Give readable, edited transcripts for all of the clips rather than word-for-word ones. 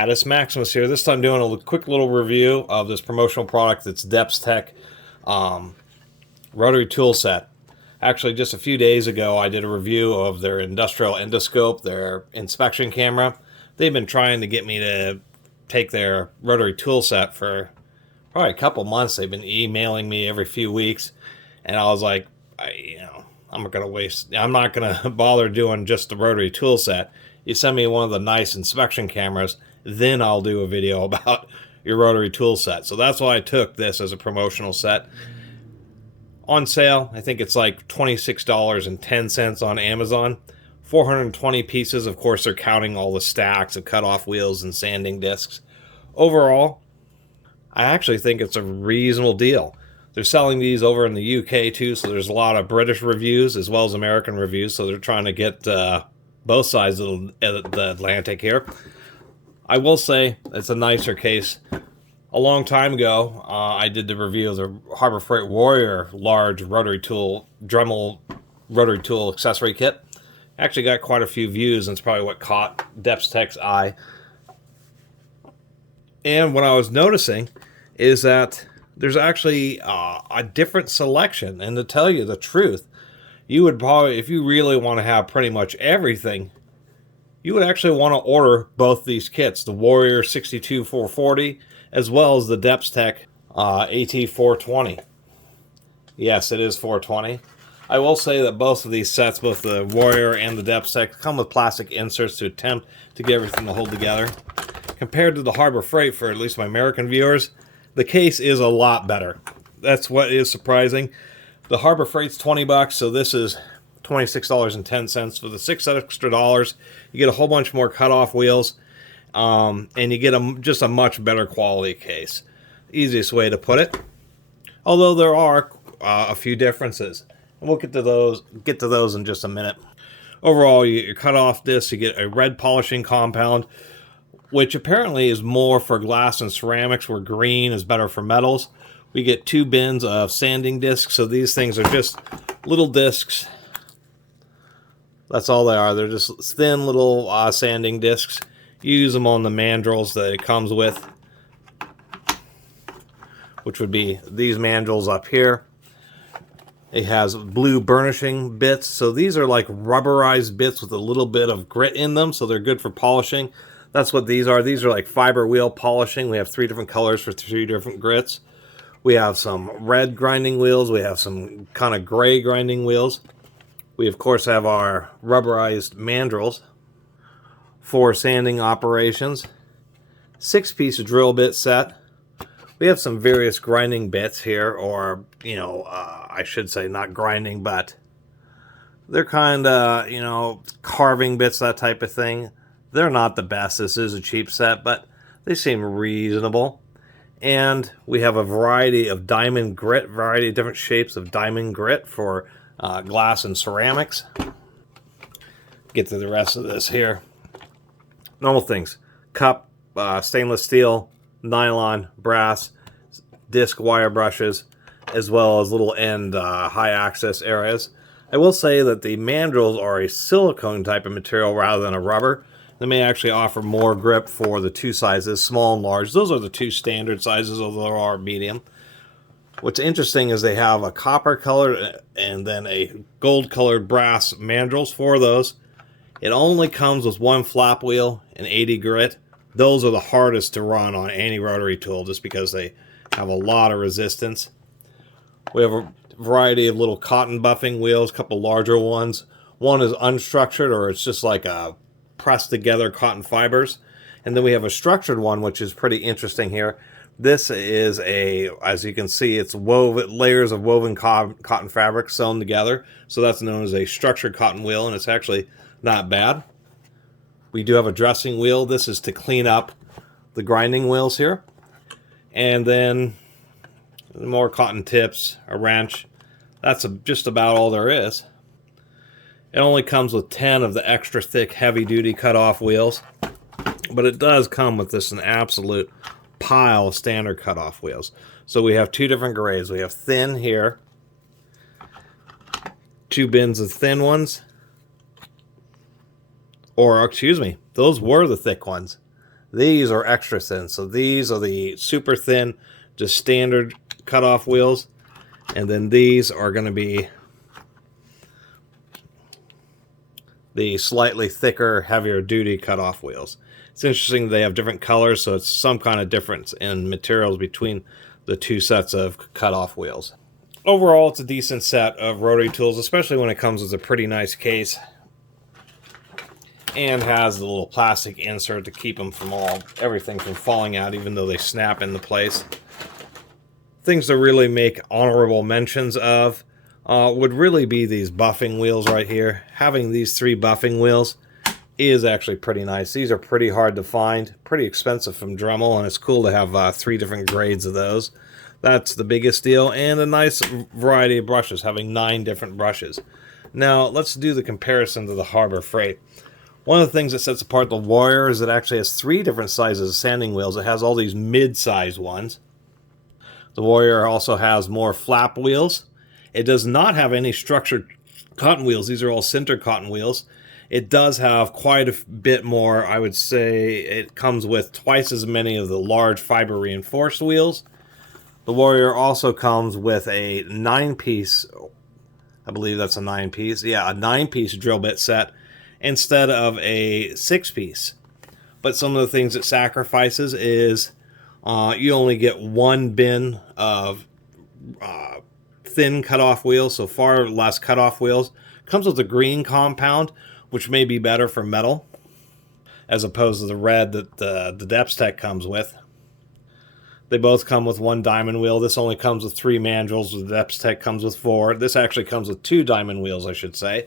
Catus, Maximus here. This time doing a quick little review of this promotional product. It's DepsTech Rotary tool set. Actually, just a few days ago, I did a review of their industrial endoscope, their inspection camera. They've been trying to get me to take their rotary tool set for probably a couple months. They've been emailing me every few weeks, and I was like, I'm not gonna bother doing just the rotary tool set. You send me one of the nice inspection cameras, then I'll do a video about your rotary tool set. So that's why I took this as a promotional set. On sale, I think it's like $26.10 on Amazon. 420 pieces. Of course, they're counting all the stacks of cut-off wheels and sanding discs. Overall, I actually think it's a reasonable deal. They're selling these over in the UK too, so there's a lot of British reviews as well as American reviews, so they're trying to get both sides of the Atlantic here. I will say it's a nicer case. A long time ago, I did the review of the Harbor Freight Warrior large rotary tool, Dremel rotary tool accessory kit. Actually got quite a few views, and it's probably what caught DepsTech's eye. And what I was noticing is that there's actually a different selection. And to tell you the truth, you would probably, if you really want to have pretty much everything, you would actually want to order both these kits, the Warrior 62440 as well as the DepsTech AT420. Yes, it is 420. I will say that both of these sets, both the Warrior and the DepsTech, come with plastic inserts to attempt to get everything to hold together. Compared to the Harbor Freight, for at least my American viewers, the case is a lot better. That's what is surprising. The Harbor Freight's 20 bucks, so this is $26.10. For the $6 extra, you get a whole bunch more cutoff wheels, and you get just a much better quality case. Easiest way to put it. Although there are a few differences, and we'll get to those in just a minute. Overall, you cut off this, you get a red polishing compound, which apparently is more for glass and ceramics, where green is better for metals. We get 2 bins of sanding discs, so these things are just little discs. That's all they are. They're just thin little sanding discs. You use them on the mandrels that it comes with, which would be these mandrels up here. It has blue burnishing bits, so these are like rubberized bits with a little bit of grit in them, so they're good for polishing. That's what these are. These are like fiber wheel polishing. We have 3 different colors for 3 different grits. We have some red grinding wheels. We have some kind of gray grinding wheels. We, of course, have our rubberized mandrels for sanding operations. 6-piece drill bit set. We have some various grinding bits here, or, I should say not grinding, but they're kind of, carving bits, that type of thing. They're not the best. This is a cheap set, but they seem reasonable. And we have a variety of diamond grit, variety of different shapes of diamond grit for glass and ceramics. Get to the rest of this here. Normal things. Cup, stainless steel, nylon, brass, disc wire brushes, as well as little end high access areas. I will say that the mandrels are a silicone type of material rather than a rubber. They may actually offer more grip for the 2 sizes, small and large. Those are the 2 standard sizes, although there are medium. What's interesting is they have a copper colored and then a gold colored brass mandrels for those. It only comes with 1 flap wheel and 80 grit. Those are the hardest to run on any rotary tool just because they have a lot of resistance. We have a variety of little cotton buffing wheels, a couple larger ones. One is unstructured, or it's just like a pressed together cotton fibers. And then we have a structured one, which is pretty interesting here. This is as you can see, it's woven layers of woven cotton fabric sewn together. So that's known as a structured cotton wheel, and it's actually not bad. We do have a dressing wheel. This is to clean up the grinding wheels here. And then more cotton tips, a wrench. That's just about all there is. It only comes with 10 of the extra thick heavy-duty cut-off wheels, but it does come with this an absolute pile of standard cut-off wheels. So we have 2 different grades. We have thin here, 2 bins of thin ones, or excuse me, those were the thick ones. These are extra thin. So these are the super thin, just standard cutoff wheels. And then these are going to be the slightly thicker, heavier duty cutoff wheels. It's interesting they have different colors, so it's some kind of difference in materials between the two sets of cutoff wheels. Overall, it's a decent set of rotary tools, especially when it comes with a pretty nice case and has the little plastic insert to keep them from everything from falling out, even though they snap into place. Things to really make honorable mentions of would really be these buffing wheels right here. Having these 3 buffing wheels is actually pretty nice. These are pretty hard to find, pretty expensive from Dremel, and it's cool to have 3 different grades of those. That's the biggest deal, and a nice variety of brushes, having 9 different brushes. Now, let's do the comparison to the Harbor Freight. One of the things that sets apart the Warrior is it actually has 3 different sizes of sanding wheels. It has all these mid-size ones. The Warrior also has more flap wheels. It does not have any structured cotton wheels. These are all sintered cotton wheels. It does have quite a bit more. I would say it comes with twice as many of the large fiber reinforced wheels. The Warrior also comes with a 9-piece, I believe that's a 9-piece. Yeah, a 9-piece drill bit set instead of a 6-piece. But some of the things it sacrifices is you only get 1 bin of thin cutoff wheels, so far less cutoff wheels. Comes with a green compound, which may be better for metal, as opposed to the red that the DepsTech comes with. They both come with 1 diamond wheel. This only comes with 3 mandrels. The DepsTech comes with 4. This actually comes with 2 diamond wheels, I should say.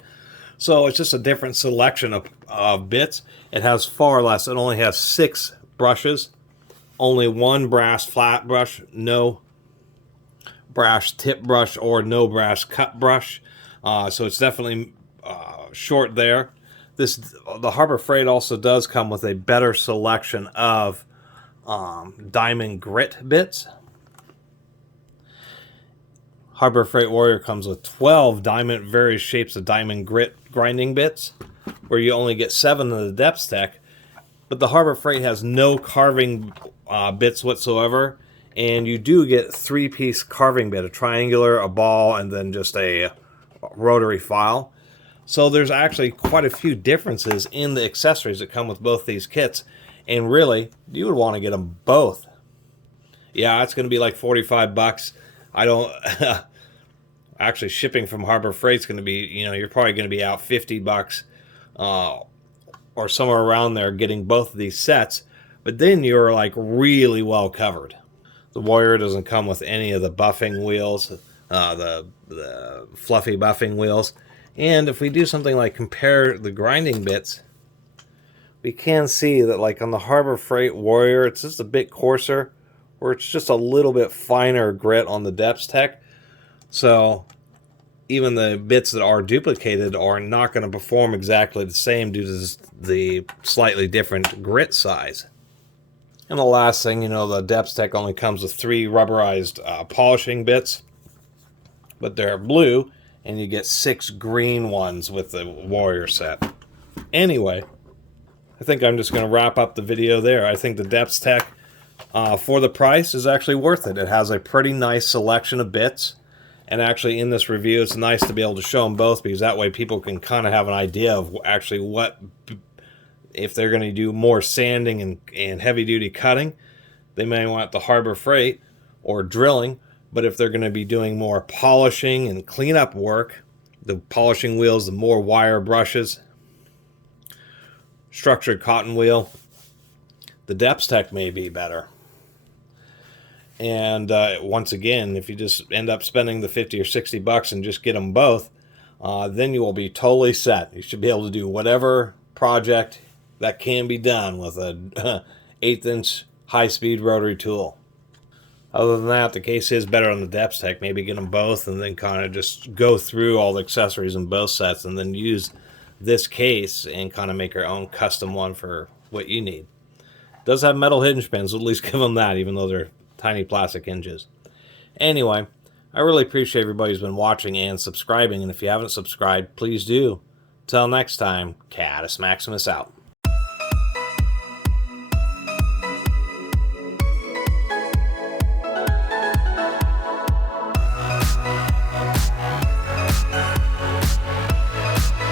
So it's just a different selection of bits. It has far less. It only has 6 brushes. Only 1 brass flat brush, no brass tip brush, or no brass cut brush. So it's definitely short there. The Harbor Freight also does come with a better selection of diamond grit bits. Harbor Freight Warrior comes with 12 various shapes of diamond grit grinding bits, where you only get 7 of the DepsTech. But the Harbor Freight has no carving bits whatsoever, and you do get 3-piece carving bit, a triangular, a ball, and then just a rotary file. So there's actually quite a few differences in the accessories that come with both these kits, and really, you would want to get them both. Yeah, it's going to be like 45 bucks. I don't... Actually, shipping from Harbor Freight's going to be, you're probably going to be out 50 bucks or somewhere around there getting both of these sets, but then you're like really well covered. The Warrior doesn't come with any of the buffing wheels, the fluffy buffing wheels. And if we do something like compare the grinding bits, we can see that like on the Harbor Freight Warrior, it's just a bit coarser, where it's just a little bit finer grit on the DepsTech. So even the bits that are duplicated are not going to perform exactly the same due to the slightly different grit size. And the last thing, the DepsTech only comes with 3 rubberized polishing bits, but they're blue, and you get 6 green ones with the Warrior set. Anyway, I think I'm just going to wrap up the video there. I think the DepsTech, for the price, is actually worth it. It has a pretty nice selection of bits. And actually in this review, it's nice to be able to show them both, because that way people can kind of have an idea of actually what, if they're going to do more sanding and heavy-duty cutting, they may want the Harbor Freight or drilling. But if they're going to be doing more polishing and cleanup work, the polishing wheels, the more wire brushes, structured cotton wheel, the DepsTech may be better. And once again, if you just end up spending the 50 or 60 bucks and just get them both, then you will be totally set. You should be able to do whatever project that can be done with a 1/8-inch high-speed rotary tool. Other than that, the case is better on the DepsTech. Maybe get them both and then kind of just go through all the accessories in both sets and then use this case and kind of make your own custom one for what you need. It does have metal hinge pins, so at least give them that, even though they're tiny plastic hinges. Anyway, I really appreciate everybody who's been watching and subscribing, and if you haven't subscribed, please do. Till next time, Catus Maximus out.